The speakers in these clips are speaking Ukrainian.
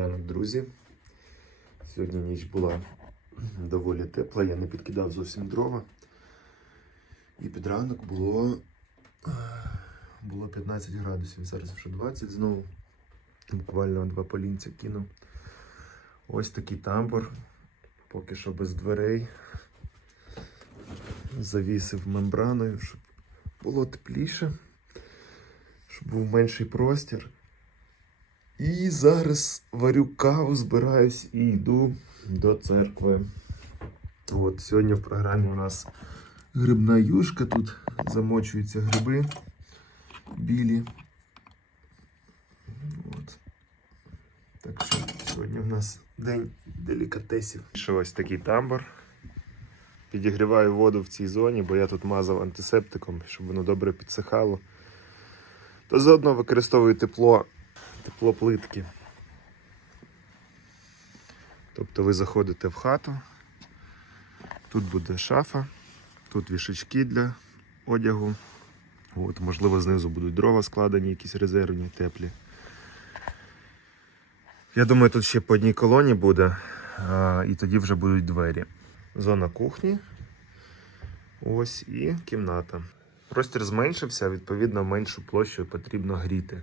Ранок, друзі. Сьогодні ніч була доволі тепла, я не підкидав зовсім дрова. І під ранок було, було 15 градусів, зараз вже 20 знову. Буквально два полінця кинув. Ось такий тамбур. Поки що без дверей. Завісив мембраною, щоб було тепліше, щоб був менший простір. І зараз варю каву, збираюсь і йду до церкви. От сьогодні в програмі у нас грибна юшка. Тут замочуються гриби білі. От. Так що сьогодні в нас день делікатесів. Що ось такий тамбур. Підігріваю воду в цій зоні, бо я тут мазав антисептиком, щоб воно добре підсихало. То заодно використовую тепло тепло плитки. Тобто ви заходите в хату, тут буде шафа, тут вішачки для одягу. От, можливо, знизу будуть дрова складені, якісь резервні, теплі. Я думаю, тут ще по одній колоні буде, а, і тоді вже будуть двері. Зона кухні. Ось і кімната. Простір зменшився, відповідно, меншу площу потрібно гріти.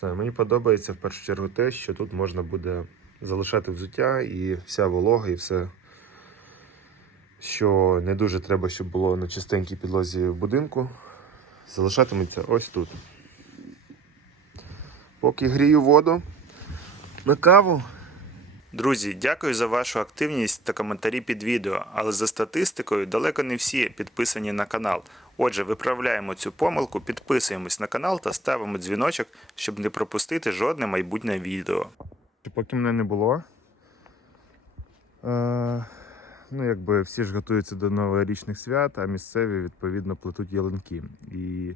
Знаю, мені подобається в першу чергу те, що тут можна буде залишати взуття і вся волога, і все, що не дуже треба, щоб було на чистенькій підлозі в будинку, залишатиметься ось тут. Поки грію воду на каву. Друзі, дякую за вашу активність та коментарі під відео, але за статистикою далеко не всі підписані на канал. Отже, виправляємо цю помилку, підписуємось на канал та ставимо дзвіночок, щоб не пропустити жодне майбутнє відео. Поки мене не було. Е, ну, якби всі ж готуються до новорічних свят, а місцеві відповідно плетуть ялинки. І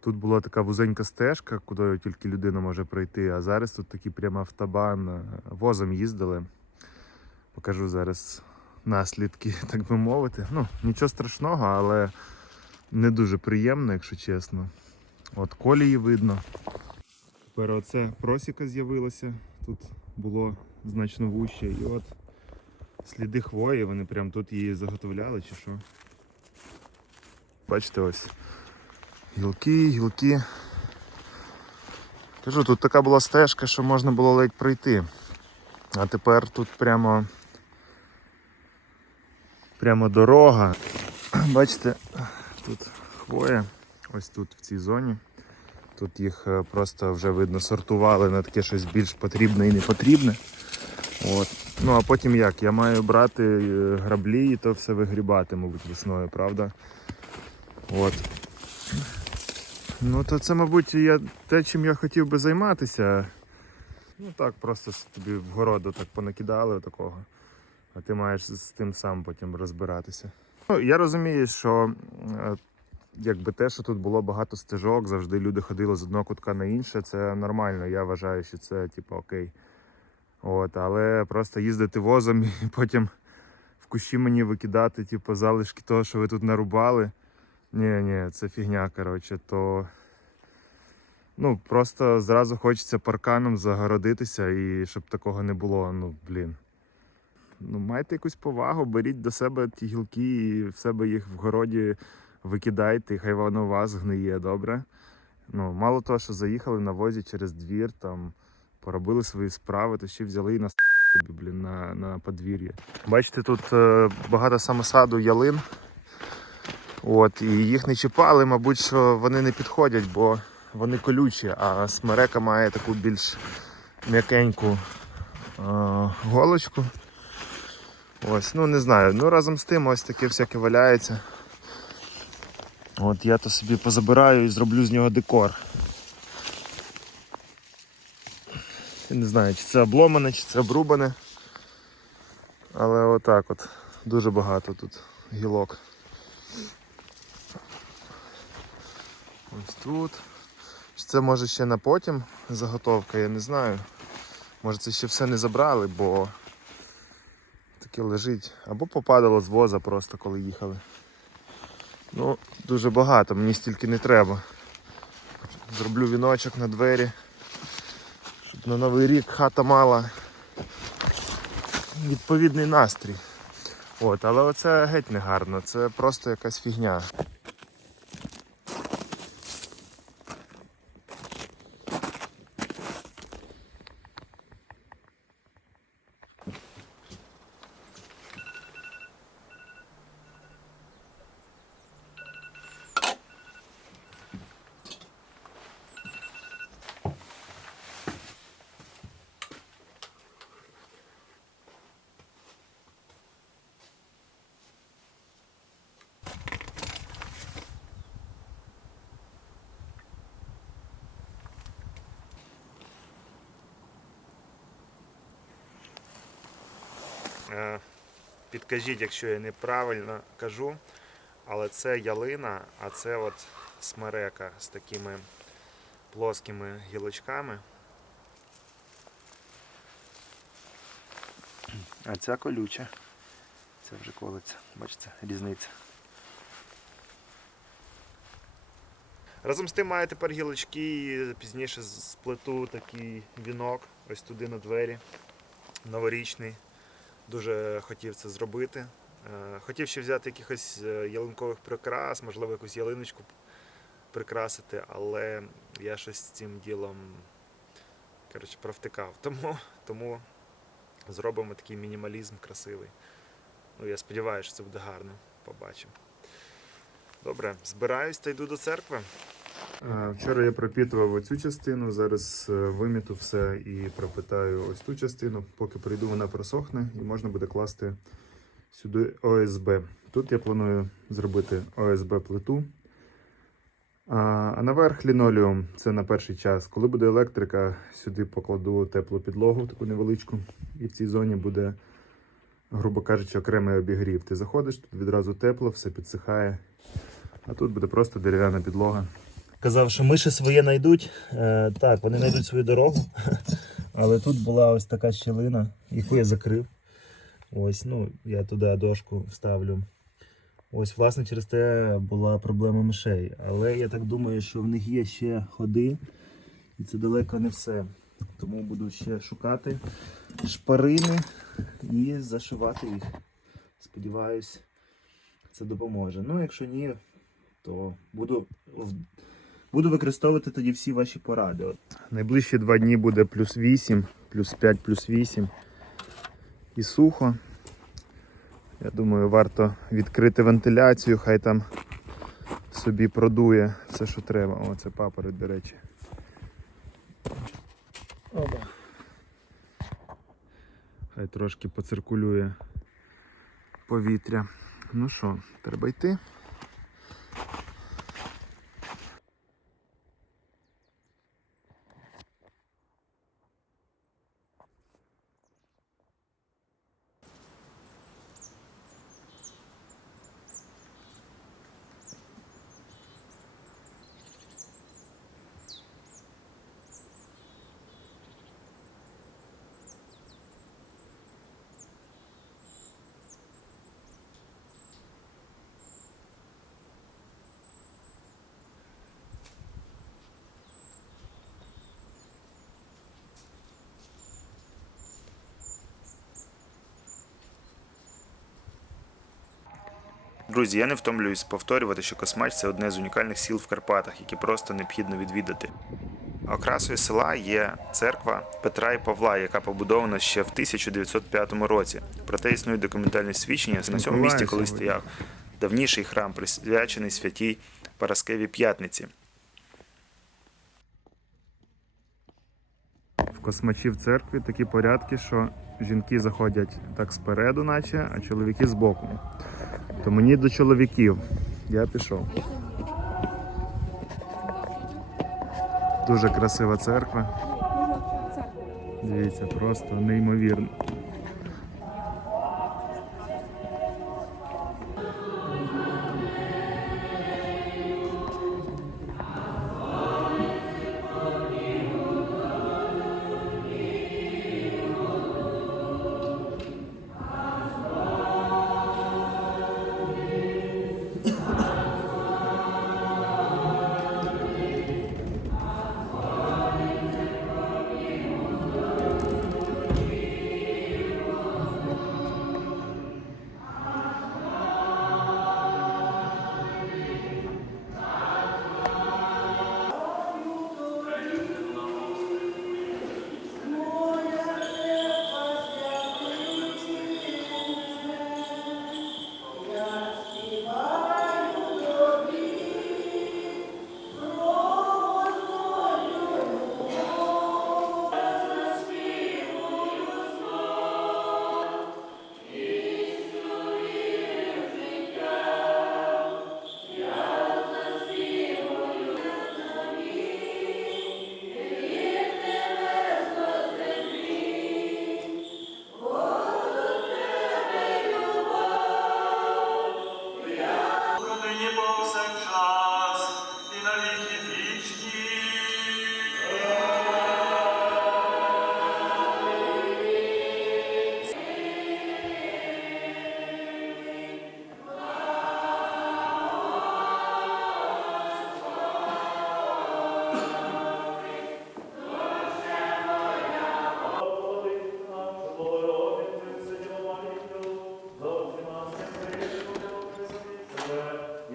тут була така вузенька стежка, куди тільки людина може пройти. А зараз тут такий прямо автобан. Возом їздили. Покажу зараз наслідки, так би мовити. Ну, нічого страшного, але не дуже приємно, якщо чесно. От колії видно. Тепер оце просіка з'явилася. Тут було значно вуще. І от сліди хвої, вони прям тут її заготовляли чи що. Бачите ось. Гілки, гілки. Кажу, тут така була стежка, що можна було ледь пройти. А тепер тут прямо прямо дорога. Бачите, тут хвоя, ось тут в цій зоні. Тут їх е, просто вже видно сортували на таке щось більш потрібне і не потрібне. От. Ну а потім як? Я маю брати е, граблі і то все вигрібати, мабуть, весною, правда? От. Ну то це, мабуть, я, те, чим я хотів би займатися. Ну так, просто тобі в городу так понакидали такого. А ти маєш з тим сам потім розбиратися. Ну, я розумію, що е, якби те, що тут було багато стежок, завжди люди ходили з одного кутка на інше, це нормально. Я вважаю, що це типу окей. От, але просто їздити возом і потім в кущі мені викидати, типу, залишки того, що ви тут нарубали. Ні, ні, це фігня, коротше, то. Ну, просто зразу хочеться парканом загородитися і щоб такого не було. Ну, блін. Ну, майте якусь повагу, беріть до себе ті гілки і в себе їх в городі викидайте, і хай воно у вас гниє, добре. Ну, мало того, що заїхали на возі через двір, там поробили свої справи, то ще взяли і тобі, блін, на, на подвір'я. Бачите, тут е, багато самосаду ялин. От, і їх не чіпали, мабуть, що вони не підходять, бо вони колючі, а смерека має таку більш м'якеньку е, голочку. Ось, ну не знаю. Ну разом з тим ось таке всяке валяється. От я то собі позабираю і зроблю з нього декор. Не знаю, чи це обломане, чи це обрубане. Але отак от. Дуже багато тут гілок. Ось тут. Це може ще на потім заготовка, я не знаю. Може це ще все не забрали, бо таке лежить. Або попадало з воза просто коли їхали. Ну, дуже багато, мені стільки не треба. Зроблю віночок на двері, щоб на Новий рік хата мала відповідний настрій. От, але оце геть не гарно, це просто якась фігня. Е, Підкажіть, якщо я неправильно кажу, але це ялина, а це от смерека з такими плоскими гілочками. А ця колюча. Це вже колиться. Бачите, різниця. Разом з тим маю тепер гілочки і пізніше сплету такий вінок ось туди на двері. Новорічний. Дуже хотів це зробити. Е, Хотів ще взяти якихось е, ялинкових прикрас, можливо, якусь ялиночку прикрасити, але я щось з цим ділом коротше, провтикав. Тому, тому зробимо такий мінімалізм красивий. Ну, я сподіваюся, що це буде гарно. Побачимо. Добре, збираюсь та йду до церкви. Е, Вчора я пропітував оцю частину, зараз е, виміту все і пропитаю ось ту частину. Поки прийду, вона просохне і можна буде класти сюди ОСБ. Тут я планую зробити ОСБ плиту. А наверх лінолеум це на перший час. Коли буде електрика, сюди покладу теплу підлогу, таку невеличку, і в цій зоні буде, грубо кажучи, окремий обігрів. Ти заходиш, тут відразу тепло, все підсихає, а тут буде просто дерев'яна підлога. Казав, що миші своє знайдуть. Е, так, вони знайдуть свою дорогу. Але тут була ось така щілина, яку я закрив. Ось, ну, я туди дошку вставлю. Ось, власне, через те була проблема мишей. Але я так думаю, що в них є ще ходи, і це далеко не все. Тому буду ще шукати шпарини і зашивати їх. Сподіваюсь, це допоможе. Ну, якщо ні, то буду, буду використовувати тоді всі ваші поради. От. Найближчі два дні буде плюс 8, плюс 5, плюс 8 і сухо. Я думаю, варто відкрити вентиляцію, хай там собі продує все, що треба. О, це папороть, до речі. Оба. Хай трошки поциркулює повітря. Ну що, треба йти. Друзі, я не втомлююсь повторювати, що Космач це одне з унікальних сіл в Карпатах, які просто необхідно відвідати. Окрасою села є церква Петра і Павла, яка побудована ще в 1905 році. Проте існують документальні свідчення, на цьому місці колись стояв давніший храм, присвячений святій Параскеві П'ятниці. В Космачі в церкві такі порядки, що жінки заходять так спереду, наче, а чоловіки збоку. То мені до чоловіків. Я пішов. Дуже красива церква. Дивіться, просто неймовірно.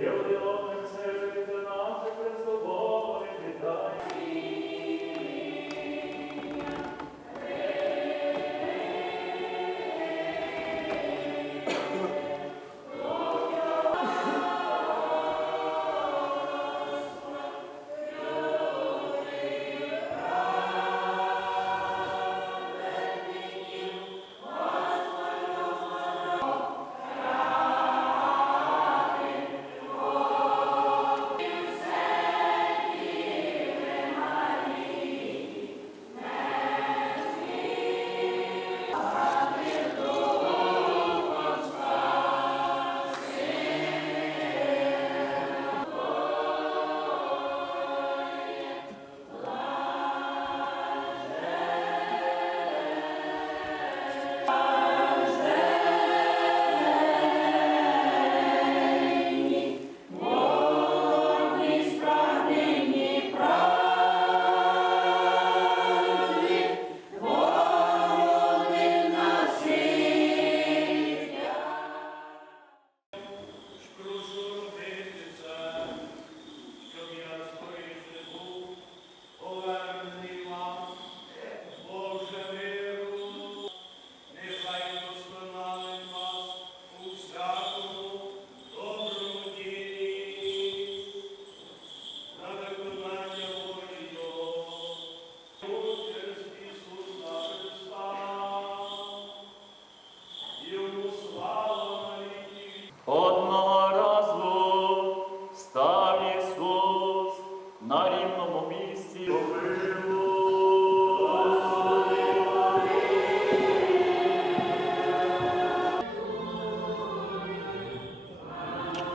Meu Deus. На місці.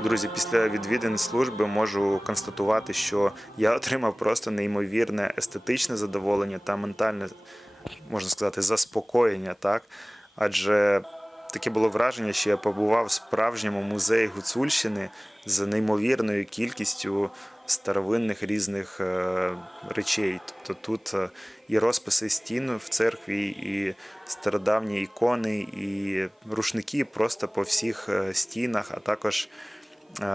Друзі, після відвідин служби можу констатувати, що я отримав просто неймовірне естетичне задоволення та ментальне, можна сказати, заспокоєння, так? Адже таке було враження, що я побував в справжньому музеї Гуцульщини з неймовірною кількістю старовинних різних е, речей. Тобто тут е, і розписи стін в церкві, і стародавні ікони, і рушники просто по всіх е, стінах, а також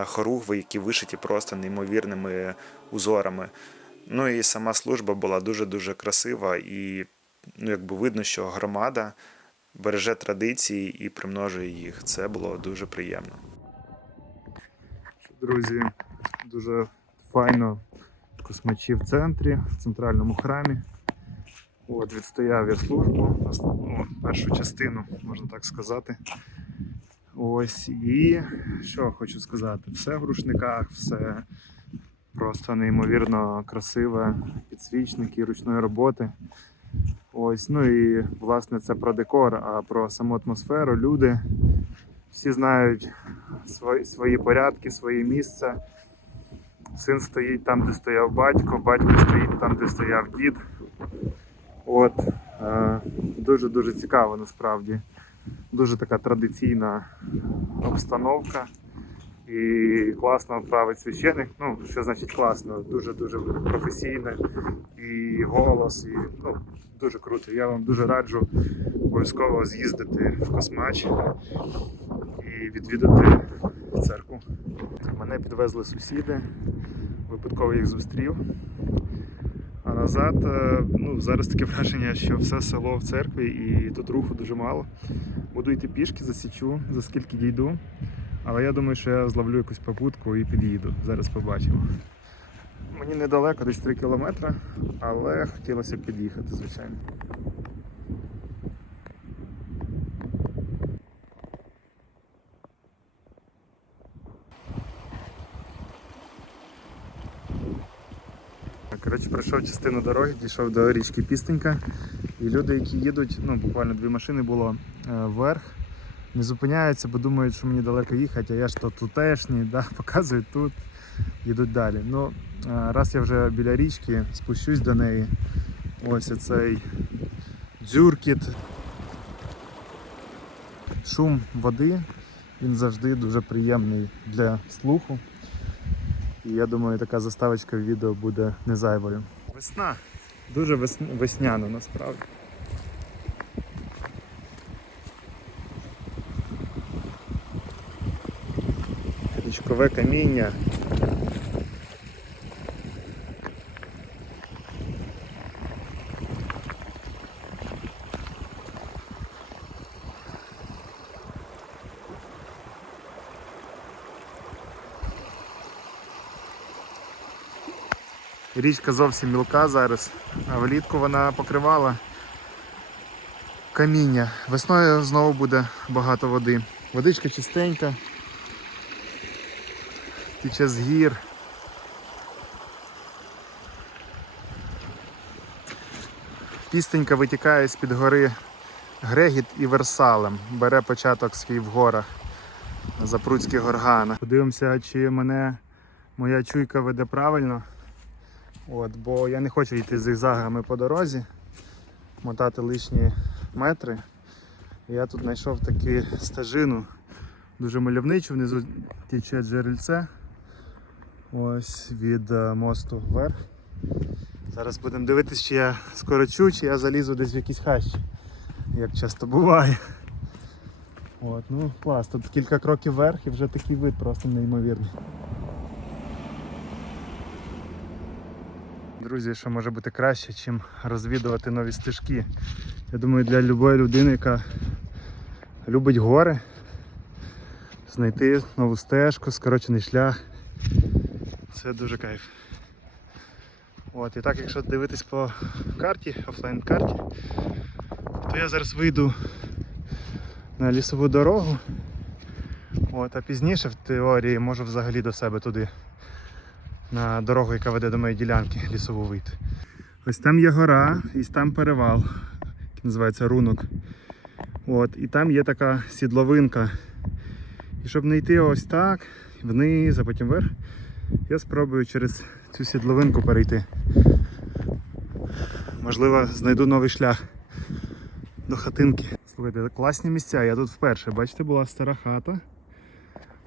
хоругви, які вишиті просто неймовірними узорами. Ну і сама служба була дуже-дуже красива, і ну, якби видно, що громада береже традиції і примножує їх. Це було дуже приємно. Друзі, дуже файно космачі в центрі, в центральному храмі. От, відстояв я службу, ну, першу частину, можна так сказати. Ось і що хочу сказати, все в рушниках, все просто неймовірно красиве, підсвічники ручної роботи. Ось, ну і власне це про декор, а про саму атмосферу, люди. Всі знають свої, свої порядки, своє місце. Син стоїть там, де стояв батько, батько стоїть там, де стояв дід. От, дуже-дуже цікаво насправді. Дуже така традиційна обстановка. І класно править священик. Ну, що значить класно, дуже-дуже професійне. І голос, і ну, дуже круто. Я вам дуже раджу обов'язково з'їздити в Космач і відвідати церкву. Мене підвезли сусіди, випадково їх зустрів. А назад, е, ну, зараз таке враження, що все село в церкві і тут руху дуже мало. Буду йти пішки, засічу, за скільки дійду. Але я думаю, що я зловлю якусь попутку і під'їду. Зараз побачимо. Мені недалеко, десь 3 кілометри, але хотілося б під'їхати, звичайно. Коротше, пройшов частину дороги, дійшов до річки Пістенька. І люди, які їдуть, ну буквально дві машини було е, вверх, не зупиняються, бо думають, що мені далеко їхати, а я ж то тутешній, да, показують тут, їдуть далі. Ну, е, раз я вже біля річки, спущусь до неї. Ось оцей дзюркіт, шум води, він завжди дуже приємний для слуху. І я думаю, така заставочка в відео буде не зайвою. Весна. Дуже весня, весняно насправді. Річкове каміння. Річка зовсім мілка зараз, а влітку вона покривала каміння. Весною знову буде багато води. Водичка чистенька, тече з гір. Пістенька витікає з-під гори Грегіт і Версалем. Бере початок свій в горах на Запруцьких горганах. Подивимося, чи мене моя чуйка веде правильно. От, бо я не хочу йти зигзагами по дорозі, мотати лишні метри. Я тут знайшов таку стежину, дуже мальовничу, внизу тече джерельце. Ось від е, мосту вверх. Зараз будемо дивитися, чи я скорочу, чи я залізу десь в якісь хащі, як часто буває. От, ну клас, тут кілька кроків вверх і вже такий вид просто неймовірний. Друзі, що може бути краще, чим розвідувати нові стежки. Я думаю, для будь-якої людини, яка любить гори, знайти нову стежку, скорочений шлях. Це дуже кайф. От, і так, якщо дивитись по карті, офлайн карті, то я зараз вийду на лісову дорогу. От, а пізніше в теорії можу взагалі до себе туди. На дорогу, яка веде до моєї ділянки, лісову вийти. Ось там є гора, і там перевал, який називається рунок. От, і там є така сідловинка. І щоб не йти ось так, вниз, а потім вверх, я спробую через цю сідловинку перейти. Можливо, знайду новий шлях до хатинки. Слухайте, класні місця. Я тут вперше. Бачите, була стара хата.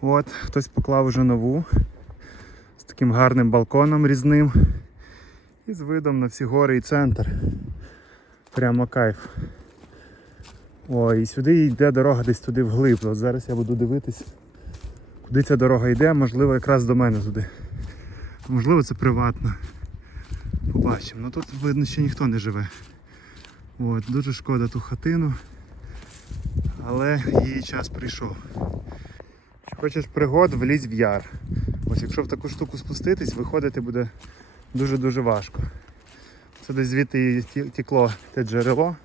От, хтось поклав уже нову з таким гарним балконом різним. І з видом на всі гори і центр. Прямо кайф. Ой, і сюди йде дорога десь туди вглиб. От зараз я буду дивитись, куди ця дорога йде, можливо, якраз до мене туди. Можливо, це приватно. Побачимо. Ну тут видно, що ніхто не живе. От, дуже шкода ту хатину. Але її час прийшов. Хочеш пригод, влізь в яр. Ось якщо в таку штуку спуститись, виходити буде дуже-дуже важко. Це десь звідти тікло те джерело,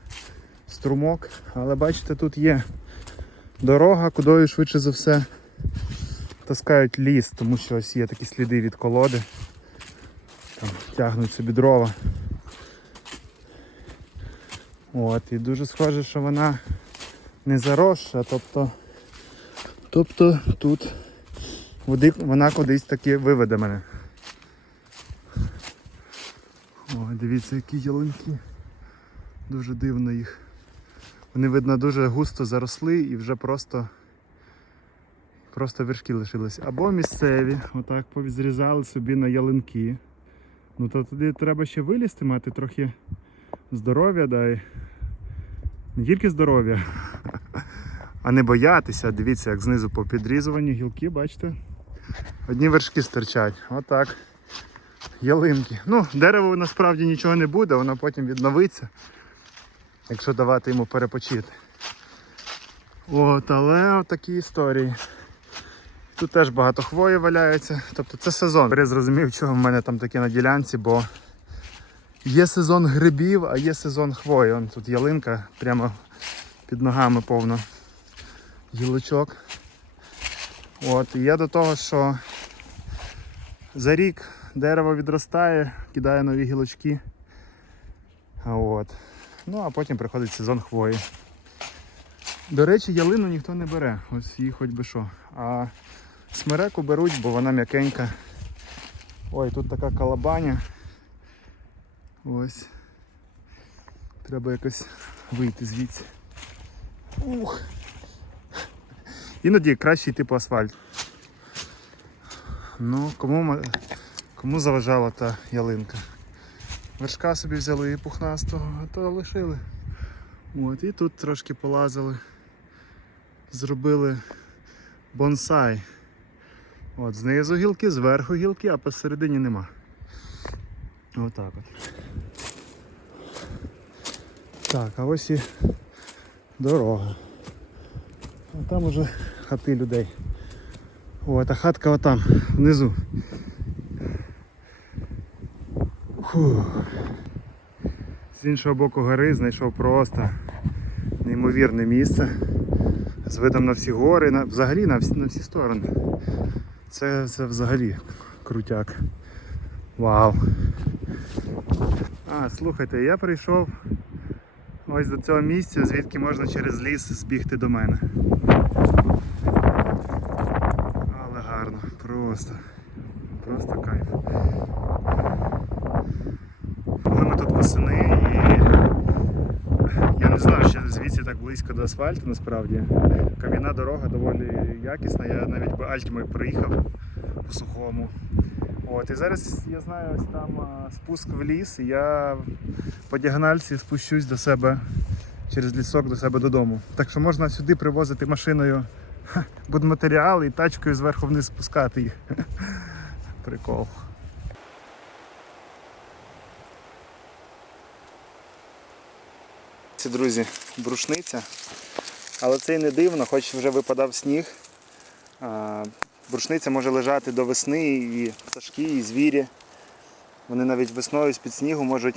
струмок. Але бачите, тут є дорога, кудою швидше за все таскають ліс, тому що ось є такі сліди від колоди. Там тягнуть собі дрова. От, і дуже схоже, що вона не заросша, тобто, тобто тут води, вона кудись таки виведе мене. О, дивіться, які ялинки. Дуже дивно їх. Вони, видно, дуже густо заросли і вже просто, просто вершки лишились. Або місцеві, отак повзрізали собі на ялинки. Ну то тоді треба ще вилізти, мати трохи здоров'я, дай. Не тільки здоров'я, а не боятися. Дивіться, як знизу по підрізуванню гілки, бачите? Одні вершки стирчать. Отак. Ялинки. Ну, дерево насправді нічого не буде, воно потім відновиться, якщо давати йому перепочити. От, але от такі історії. Тут теж багато хвої валяється. Тобто це сезон. Я зрозумів, чого в мене там таке на ділянці, бо є сезон грибів, а є сезон хвої. Вон тут ялинка прямо під ногами повно гілочок. От, і я до того, що за рік дерево відростає, кидає нові гілочки. От. Ну а потім приходить сезон хвої. До речі, ялину ніхто не бере, ось її хоч би що. А смереку беруть, бо вона м'якенька. Ой, тут така калабаня. Ось. Треба якось вийти звідси. Ух. Іноді краще йти по асфальту. Ну, кому, кому заважала та ялинка? Вершка собі взяли пухнастого, а то лишили. От, і тут трошки полазили. Зробили бонсай. От, знизу гілки, зверху гілки, а посередині нема. Отак от. Так, а ось і дорога. А там уже хати людей. От, а хатка отам, внизу. Фух. З іншого боку гори знайшов просто неймовірне місце. З видом на всі гори, на, взагалі на всі, на всі сторони. Це, це взагалі крутяк. Вау. А, слухайте, я прийшов ось до цього місця, звідки можна через ліс збігти до мене. Але гарно, просто. Просто кайф. Були ми тут восени і я не знав, що звідси так близько до асфальту насправді. Кам'яна дорога доволі якісна. Я навіть би Альтмою приїхав по сухому. От, і зараз я знаю, ось там а, спуск в ліс, і я по діагональці спущусь до себе через лісок до себе додому. Так що можна сюди привозити машиною ха, будматеріал і тачкою зверху вниз спускати їх. Прикол. Це, друзі, брушниця. Але це і не дивно, хоч вже випадав сніг. Брушниця може лежати до весни і пташки, і звірі. Вони навіть весною з-під снігу можуть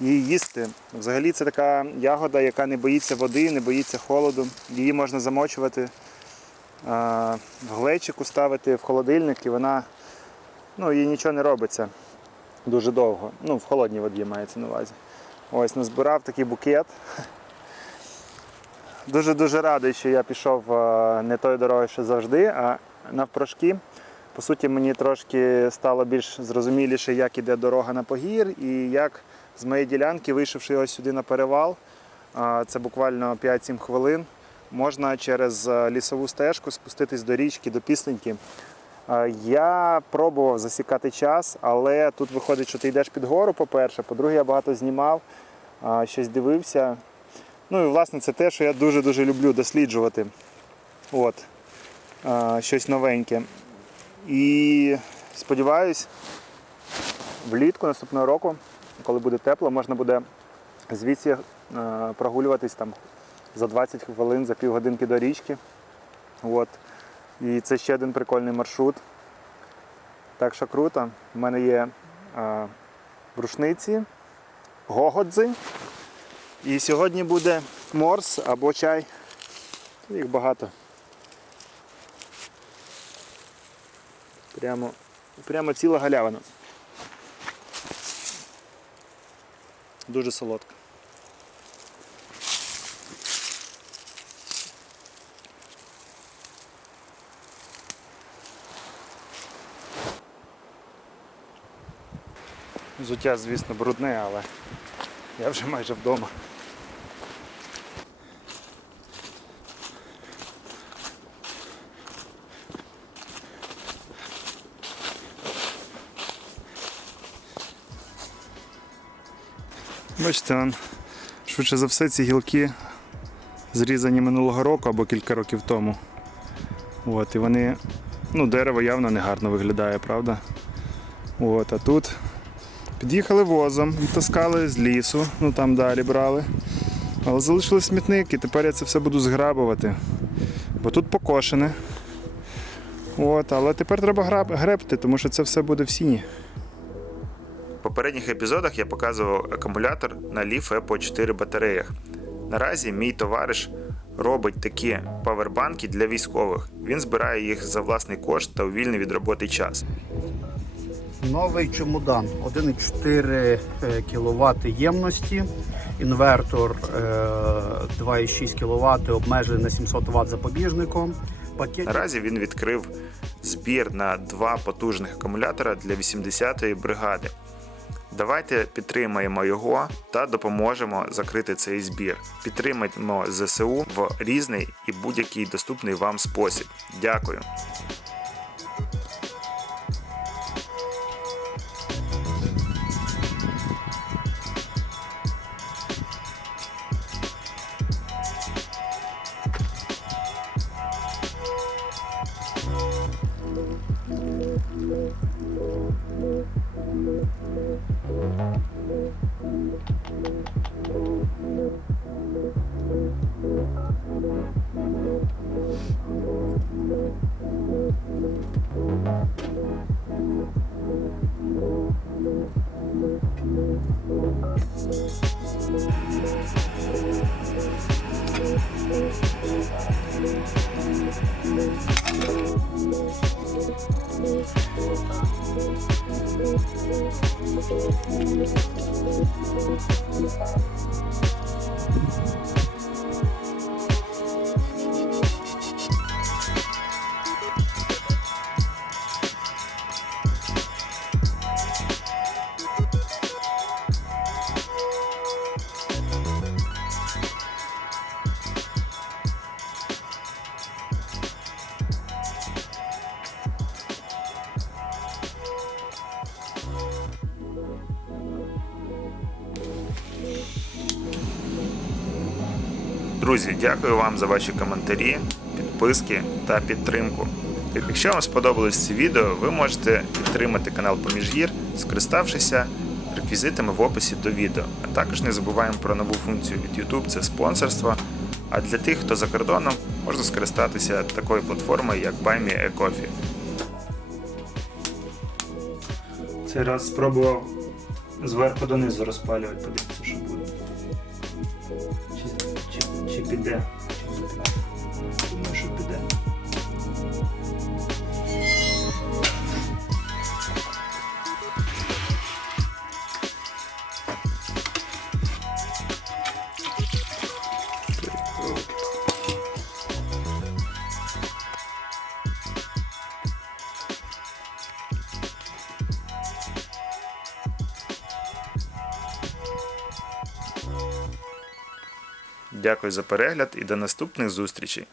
її їсти. Взагалі це така ягода, яка не боїться води, не боїться холоду. Її можна замочувати а, глечику ставити в холодильник і вона, ну, їй нічого не робиться дуже довго. Ну, в холодній воді мається на увазі. Ось назбирав такий букет. Дуже-дуже радий, що я пішов не тою дорогою, що завжди, а навпрошки. По суті, мені трошки стало більш зрозуміліше, як іде дорога на погір, і як з моєї ділянки, вийшовши ось сюди на перевал, це буквально 5-7 хвилин, можна через е, лісову стежку спуститись до річки, до післеньки. Е, Я пробував засікати час, але тут виходить, що ти йдеш під гору, по-перше. По-друге, я багато знімав, щось дивився. Ну і власне це те, що я дуже-дуже люблю досліджувати. От. Щось новеньке. І сподіваюсь, влітку наступного року, коли буде тепло, можна буде звідси е, прогулюватись там за 20 хвилин, за півгодинки до річки. От. І це ще один прикольний маршрут. Так що круто. У мене є е, рушниці, гогодзи. І сьогодні буде морс або чай. Їх багато. Прямо, прямо ціла галявина. Дуже солодка. Взуття, звісно, брудне, але я вже майже вдома. Бачите, он, швидше за все ці гілки зрізані минулого року або кілька років тому. От, і вони, ну, дерево явно не гарно виглядає, правда? От, а тут під'їхали возом, відтаскали з лісу, ну там далі брали. Але залишили смітник і тепер я це все буду зграбувати. Бо тут покошене. От, але тепер треба гребти, тому що це все буде в сіні. В попередніх епізодах я показував акумулятор на Leaf Epo 4 батареях. Наразі мій товариш робить такі павербанки для військових. Він збирає їх за власний кошт та у вільний від роботи час. Новий чемодан 1,4 кВт ємності, інвертор е, 2,6 кВт обмежений на 700 Вт запобіжником. Пакет Наразі він відкрив збір на два потужних акумулятора для 80-ї бригади. Давайте підтримаємо його та допоможемо закрити цей збір. Підтримаємо ЗСУ в різний і будь-який доступний вам спосіб. Дякую. Thank you. Thank you. За ваші коментарі, підписки та підтримку. Якщо вам сподобалось це відео, ви можете підтримати канал Поміжгір, скориставшися реквізитами в описі до відео. А також не забуваємо про нову функцію від YouTube це спонсорство. А для тих, хто за кордоном, можна скористатися такою платформою, як BuyMeACoffee. Цей раз спробував зверху донизу розпалювати, подивитися, що буде. Чи, чи, чи піде. Дякую за перегляд і до наступних зустрічей!